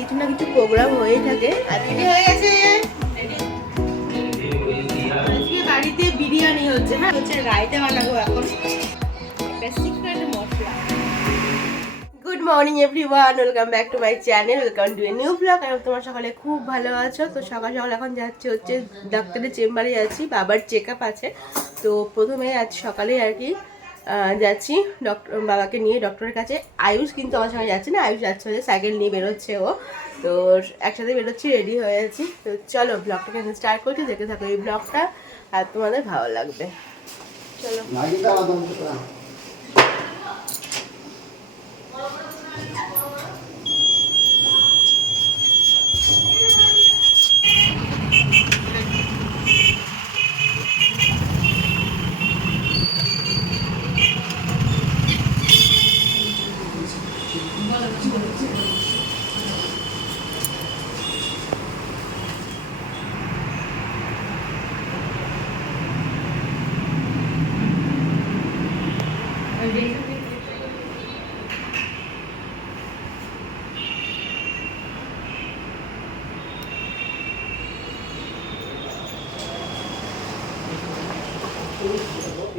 কিছু না কিছু প্রোগ্রাম হয়েই থাকে। আজকে হয়ে গেছে, আজকে বাড়িতে বিরিয়ানি হচ্ছে। হ্যাঁ হচ্ছে, রাইতে বানাবো এখন secret masala. Good morning everyone, welcome back to my channel, welcome to a new blog. আমি তোমার সকালে খুব ভালো আছো? তো সকাল সকাল এখন যাচ্ছে হচ্ছে ডাক্তারের চেম্বারে যাচ্ছি, বাবার চেক আপ আছে। তো প্রথমে আজ সকালে আর কি যাচ্ছি ডক্টর, বাবাকে নিয়ে ডক্টরের কাছে। আয়ুষ কিন্তু আমার সঙ্গে যাচ্ছে না, আয়ুষ যাচ্ছে হচ্ছে সাইকেল নিয়ে বেরোচ্ছে ও। তো একসাথে বেরোচ্ছি, রেডি হয়ে যাচ্ছি। তো চলো ব্লগটাকে স্টার্ট করছি, দেখতে থাকো এই ব্লগটা, আর তোমাদের ভালো লাগবে। চলো।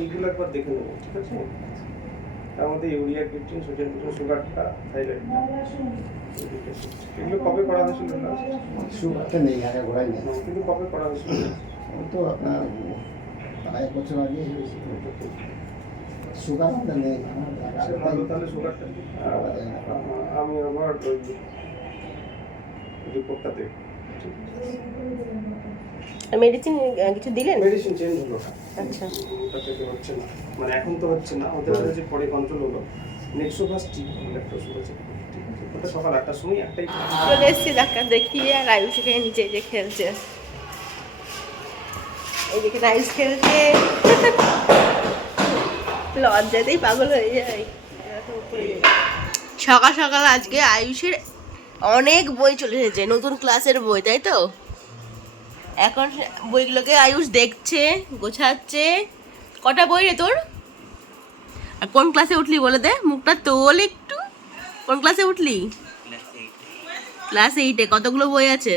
এইগুলো একবার দেখে নেবো, ঠিক আছে? তার মধ্যে ইউরিয়া, ক্রিয়েটিন, সোডিয়াম, সুগারটা, থাইরয়েডটা, এগুলো কবে করা হয়েছিল? সুগারটা নেই, আগে ঘোরাই নেই, কিন্তু কবে করা হয়েছিল? তো আপনার 1 বছর আগে হয়েছিল। সুগারটা নেই ভালো, তাহলে সুগারটা আমি আবার ওই রিপোর্টটা দেখব। মেডিসিন কিছু দিলেন? মেডিসিন চেঞ্জ হলো। আচ্ছা, ওটা থেকে হচ্ছে না, মানে এখন তো হচ্ছে না, ওদের যে পরে কন্ট্রোল হলো। নেক্সোভাস টি একটা ওষুধ আছে, ঠিক আছে? ওটা সকাল 8টার সময় একটাই। চলে এসেছি ডাক্তার দেখিয়ে, আর আয়ুষ এখানে নিচে যে খেলছে, এই দেখে আয়ুষ খেলছে। লজ্জাতেই পাগল হয়ে যায়। সকাল সকাল আজকে আয়ুষের অনেক বই চলে এসেছে, নতুন ক্লাসের বই, তাই তো? এখন বইগুলোকে আয়ুষ দেখছে, গোছাচ্ছে। কটা বই রে তোর? আর কোন ক্লাসে উঠলি বলে দে, মুখটা তোল একটু। কোন ক্লাসে উঠলি? ক্লাস 8-এ। কতগুলো বই আছে?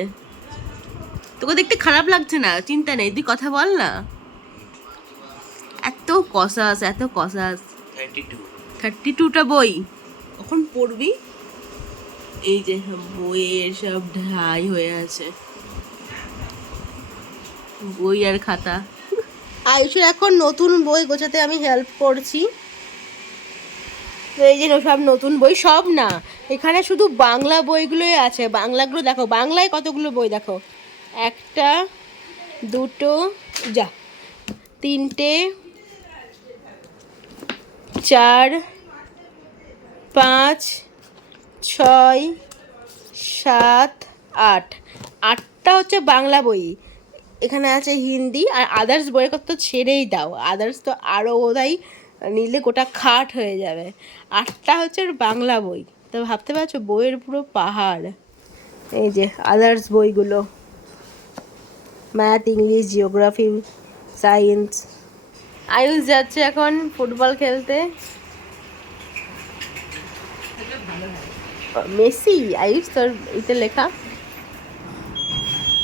তোকে দেখতে খারাপ লাগছে না, চিন্তা নেই, তুই কথা বল না। এত কসাস, এত কসাস। 32টা বই কখন পড়বি? এই যে বইয়ের সব ঢাই হয়ে আছে, বই আর খাতা। আয়ুষের এখন নতুন বই গোছাতে আমি হেল্প করছি। তো এই যে সব নতুন বই, সব না, এখানে শুধু বাংলা বইগুলোই আছে। বাংলাগুলো দেখো, বাংলায় কতগুলো বই দেখো। 1, 2, যা 3, 4, 5, 6, 7, 8। 8টা হচ্ছে বাংলা বই। এখানে আছে হিন্দি, আর আদার্স বইয়ের কথা তো ছেড়েই দাও, আদার্স তো আরও বোধহয় নিলে গোটা খাট হয়ে যাবে। 8টা হচ্ছে বাংলা বই। তো ভাবতে পারছো, বইয়ের পুরো পাহাড়। এই যে আদার্স বইগুলো, math, English, geography, science. Ayush যাচ্ছে এখন ফুটবল খেলতে। মেসি আয়ুষ, তোর ইতে লেখা।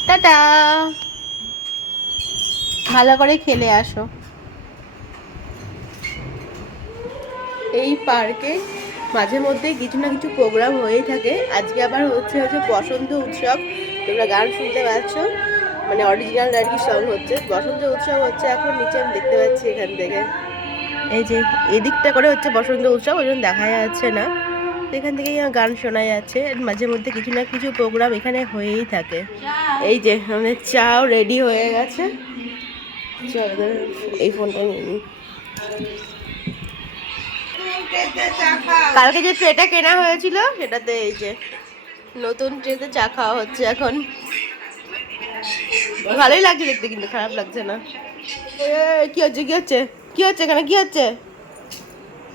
টাটা, ভালো করে খেলে আসো। এই পার্কে মাঝে মধ্যে কিছু না কিছু প্রোগ্রাম হয়েই থাকে। আজকে আবার হচ্ছে বসন্ত উৎসব। তোমরা গান শুনতে পাচ্ছ, মানে অরিজিনাল আর কি সং হচ্ছে। বসন্ত উৎসব হচ্ছে এখন, নিচে আমি দেখতে পাচ্ছি এখান থেকে। এই যে এদিকটা করে হচ্ছে বসন্ত উৎসব, ওই জন্য দেখা যাচ্ছে না। এখান থেকেই গান শোনা যাচ্ছে। মাঝে মধ্যে কিছু না কিছু প্রোগ্রাম এখানে হয়েই থাকে। এই যে আমাদের চাও রেডি হয়ে গেছে। চলো এই ফোনটা নিয়ে নিই। কালকে যে ট্রেটা কেনা হয়েছিল সেটাতে এই যে নতুন ট্রেতে চা খাওয়া হচ্ছে এখন। ভালোই লাগছে দেখতে, কিন্তু খারাপ লাগছে না। কি হচ্ছে, কি হচ্ছে, কি হচ্ছে এখানে, কি হচ্ছে,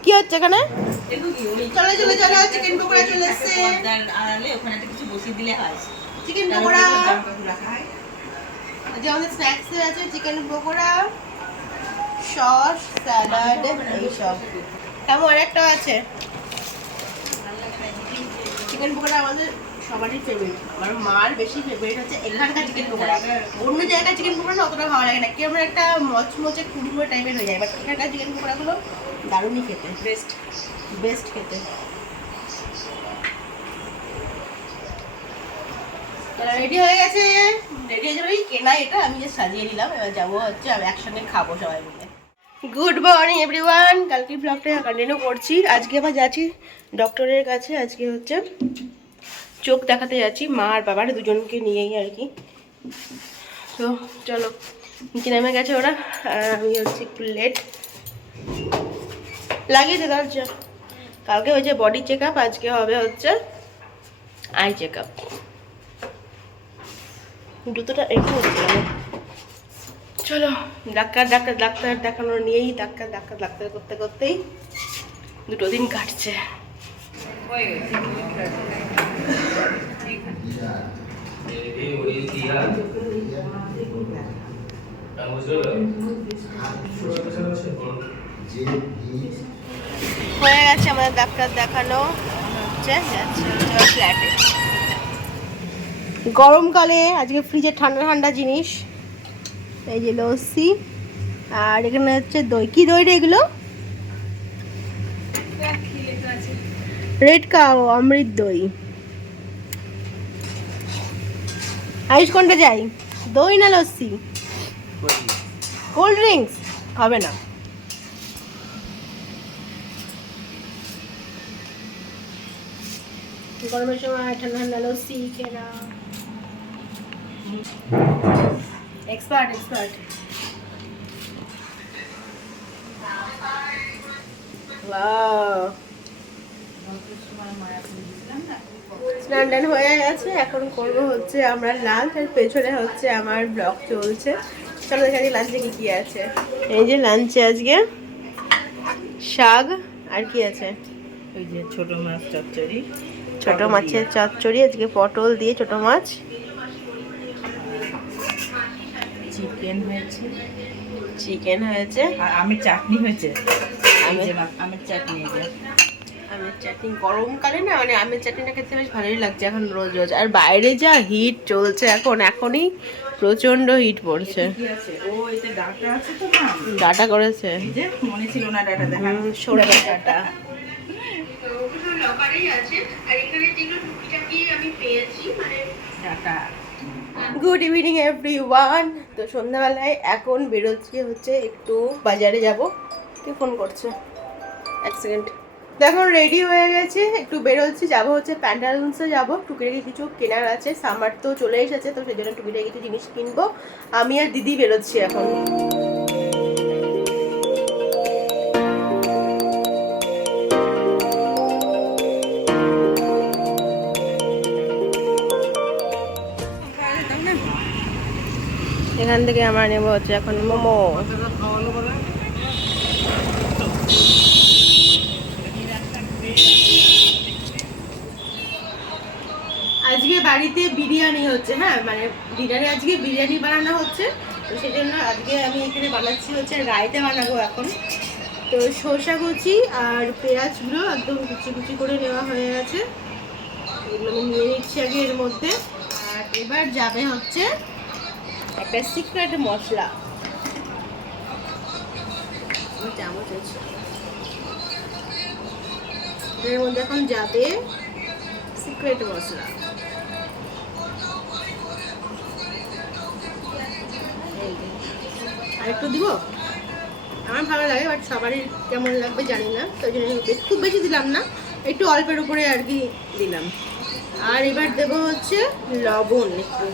কি হচ্ছে এখানে? চলে চলে চলে, চিকেন পকোড়া চলে এসেছে। আড়ালে ওখানে একটা কিছু বসিয়ে দিলে হয়। চিকেন পকোড়া, যে আমাদের স্ন্যাক্সে আছে চিকেন পকোড়া, সস, স্যালাড, এইসব। তেমন আরেকটা আছে চিকেন পকোড়া, আমাদের সবারই ফেভারিট। আমার মার বেশি ফেভারিট হচ্ছে এখানকার চিকেন পকোড়া। অন্য জায়গায় চিকেন পকোড়া না অতটা ভালো লাগে না, কেমন একটা মচমচে কুড়মুড়ে টাইপের হয়ে যায়, বাট এখানকার চিকেন পকোড়াগুলো দারুণই খেতে, বেস্ট খেতে। রেডি হয়ে গেছে, রেডি হয়ে যাবে কেনা, এটা আমি যে সাজিয়ে নিলাম, এবার যাবো হচ্ছে আমি একসঙ্গে খাবো সবাই মিলে। গুড মর্নিং এভরিওয়ান, কালকে ব্লগটা কন্টিনিউ করছি। আজকে আবার যাচ্ছি ডক্টরের কাছে, আজকে হচ্ছে চোখ দেখাতে যাচ্ছি, মা আর বাবার দুজনকে নিয়েই আর কি। তো চলো, নিচে নেমে গেছে ওরা, আর আমি হচ্ছে একটু লেট লাগিয়ে দে দরজা। কালকে হয়েছে বডি চেক আপ, আজকে হবে হচ্ছে আই চেক আপ। জুতোটা একটু হচ্ছে, চলো ডাক্তার ডাক্তার ডাক্তার দেখানো নিয়েই ডাক্তার ডাক্তার ডাক্তার করতে করতেই 2 দিন কাটছে। হয়ে গেছে আমাদের ডাক্তার দেখানো, হচ্ছে যাচ্ছে ফ্ল্যাটে। গরমকালে আজকে ফ্রিজে ঠান্ডা ঠান্ডা জিনিস, এই যে লস্যি, আর এখানে হচ্ছে দই। কি দই রে এগুলো? রেড কাউ অমৃত দই। আইস কোনটা যাই, দই না লস্যি? কোল্ড ড্রিঙ্কস হবে না। গরমের সময় ঠান্ডা ঠান্ডা লস্যি কেনা। Expert expert. ওয়াও, স্নান টান হয়ে গেছে, এখন করবো হচ্ছে আমরা লাঞ্চ, আর পেছনে হচ্ছে আমার ব্লগ চলছে। চলো দেখাচ্ছি লাঞ্চে কি কি আছে। এই যে লাঞ্চে আজকে শাক, আর কি আছে, ওই যে ছোট মাছ চচ্চড়ি, ছোট মাছের চচ্চড়ি, আজকে পটল দিয়ে ছোট মাছ, চিকেন হয়েছে, চিকেন হয়েছে, আর আমের চাটনি হয়েছে। আমের আমের চাটনি, আমের চাটনি। গরমকালে না মানে আমের চাটনিটা খেতে বেশ ভালোই লাগছে এখন রোজ রোজ। আর বাইরে যা হিট চলছে এখন, এখনই প্রচন্ড হিট পড়ছে। কি আছে? ও এতে ডাটা আছে তো না? ডাটা করেছে, এই যে মনে ছিল না ডাটা দেখা, সরে data. Data. Good evening everyone. তো সন্ধ্যাবেলায় এখন বেরোচ্ছি হচ্ছে একটু বাজারে যাব। কে ফোন করছে? 1 সেকেন্ড। এখন রেডি হয়ে গেছে, একটু বেরোচ্ছি, যাবো হচ্ছে প্যান্টালুন্সে যাবো, টুকিটাকি কিছু কেনার আছে, সামার তো চলে এসেছে, তো সেই জন্য টুকিটাকি কিছু জিনিস কিনবো। আমি আর দিদি বেরোচ্ছি এখন। এখান থেকে আমরা নেবো হচ্ছে এখন মোমো। আজকে বাড়িতে বিরিয়ানি হচ্ছে, হ্যাঁ মানে ডিনারে আজকে বিরিয়ানি বানানো হচ্ছে, তো সেই জন্য আজকে আমি এখানে বানাচ্ছি হচ্ছে রায়তা বানাবো এখন। তো শসা কুচি আর পেঁয়াজগুলো একদম কুচি কুচি করে নেওয়া হয়ে গেছে, এগুলো আমি নিয়ে নিচ্ছি আগে এর মধ্যে। আর এবার যাবে হচ্ছে একটা সিক্রেট মশলা, চামচ আছে এর মধ্যে, এখন যাবে সিক্রেট মশলা। আর একটু দিব, আমার ভালো লাগে, বাট সবারই কেমন লাগবে জানি না, তো জন্য খুব বেশি দিলাম না, একটু অল্পের উপরে আর কি দিলাম। আর এবার দেবো হচ্ছে লবণ একটু,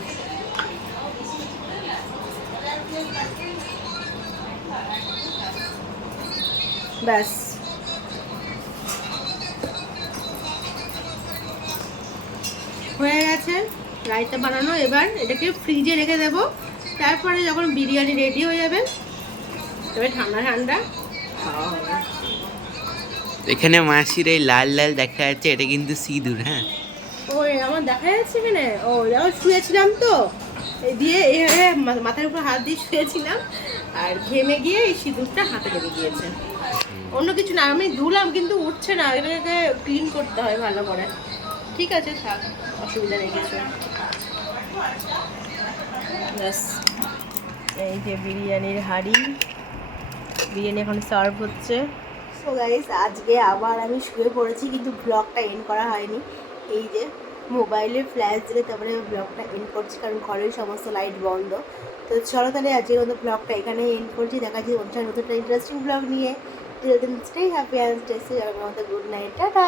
ব্যাস। হয়ে গেছে রায়তা বানানো। এবার এটাকে ফ্রিজে রেখে দেবো, তারপরে যখন বিরিয়ানি রেডি হয়ে যাবে তবে ঠান্ডা ঠান্ডা খাওয়া হবে। এখানে মাসির এই লাল লাল দেখা যাচ্ছে, এটা কিন্তু সিঁদুর। হ্যাঁ, ওই আমার দেখা যাচ্ছে এখানে, ও যখন শুয়েছিলাম তো এই দিয়ে এইভাবে মাথার উপর হাত দিয়ে শুয়েছিলাম, আর ঘেমে গিয়ে এই সিঁদুরটা হাতে লেগে গিয়েছে। অন্য কিছু না, আমি ধুলাম কিন্তু উঠছে না, এটাকে ক্লিন করতে হয় ভালো করে। ঠিক আছে থাক, অসুবিধা নেই কিছু। ব্যাস, এই যে বিরিয়ানির হাঁড়ি, বিরিয়ানি এখন সার্ভ হচ্ছে। সো গাইস, আজকে আবার আমি শুয়ে পড়েছি, কিন্তু ব্লগটা এন্ড করা হয়নি। এই যে মোবাইলে ফ্ল্যাশ দিলে তারপরে ব্লগটা এন্ড করছি, কারণ ঘরের সমস্ত লাইট বন্ধ। তো চলো তাহলে আজকের মতো ব্লগটা এখানে এন্ড করছি। দেখা যাচ্ছে অনুষ্ঠান নতুন একটা ইন্টারেস্টিং ব্লগ নিয়ে। Stay happy and stay safe. Good night, tata.